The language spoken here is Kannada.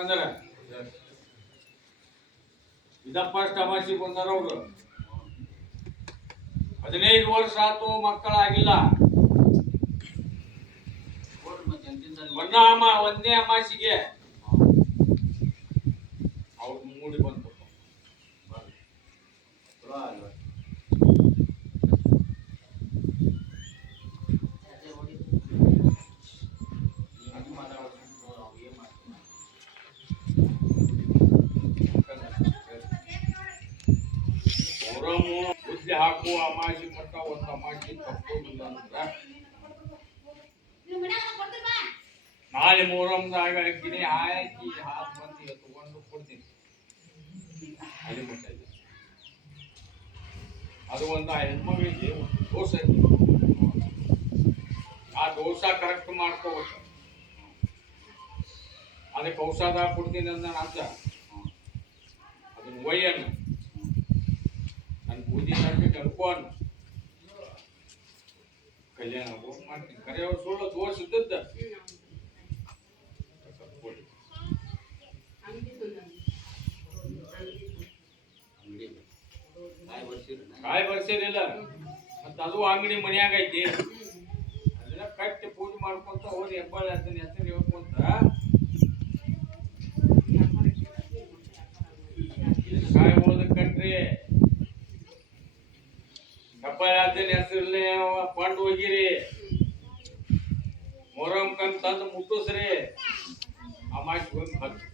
ಯಾಕಂದ್ರೆ ಇದಪ್ಪಷ್ಟ ಅಮಾಸಿ ಬಂದಾರ ಅವ್ರು 15 ವರ್ಷ ಆತು ಮಕ್ಕಳಾಗಿಲ್ಲ. ಒಂದನೇ ಅಮಾಸಿಗೆ ಅವ್ರು ಮೂಡಿ ಬಂತು. ಬುದ್ಧಿ ಹಾಕುವ ಅಮಾಸಿ ಮಟ್ಟ ಒಂದು ಅಮಾಸಿ ತಪ್ಪೋದಿಲ್ಲ ಅಂದ್ರೆ ನಾಳೆ ಮೊಹರಂದಾಗ ಗಿಣಿ ಹಾಕಿ ಹಾಕಿ ಬಂದು ತಗೊಂಡು ಕೊಡ್ತೀನಿ. ಅಲ್ಲಿ ಮಟ್ಟ ಇದೆ. ಅದು ಒಂದು ಆ ಹೆಣ್ಮಗಳಿಗೆ ದೋಷ ಐತಿ. ಆ ದೋಷ ಕರೆಕ್ಟ್ ಮಾಡ್ಕೋಬೇಕು. ಅದಕ್ಕೆ ಔಷಧ ಕೊಡ್ತೀನಿ ಅಂದ ಅಂತ ಅದನ್ನ ಒಯ್ಯನು ನನ್ನ ಬೂದಿ ಹಾಕಿ ಅನ್ಕೋಣ ಕಲ್ಯಾಣ ಹೋಗಿ ಮಾಡ್ತೀನಿ. ಕರೆ ಅವ್ರು ಸುಳ್ಳು ದೋಷ ಇದ್ದದ್ದ ಕಾಯಿ ಬರ್ಸಿರಿಲ್ಲ ಮತ್ತೆ ಅದು ಅಂಗಡಿ ಮನ್ಯಾಗ ಐತಿ. ಅದನ್ನ ಕಟ್ಟಿ ಪೂಜೆ ಮಾಡ್ಕೊಂತ ಹೋಗಿ ಹೆಬ್ಬಾಳೆ ಅದನ್ನ ಹೆಸರು ಹೇಳ್ಕೊಂತ ಕಾಯಿ ಹೋದ ಕಟ್ರಿ ಹೆಬ್ಬಾಳೆ ಅದನ್ನ ಹೆಸರಲ್ಲಿ ಪಂಡ್ ಹೋಗಿರಿ ಮೊಹರಂ ಕಂದ್ ತಂದು ಮುಟ್ಟಿಸ್ರಿ ಅಮಾಸಿ ಹೋಗಿ ಹತ್ತು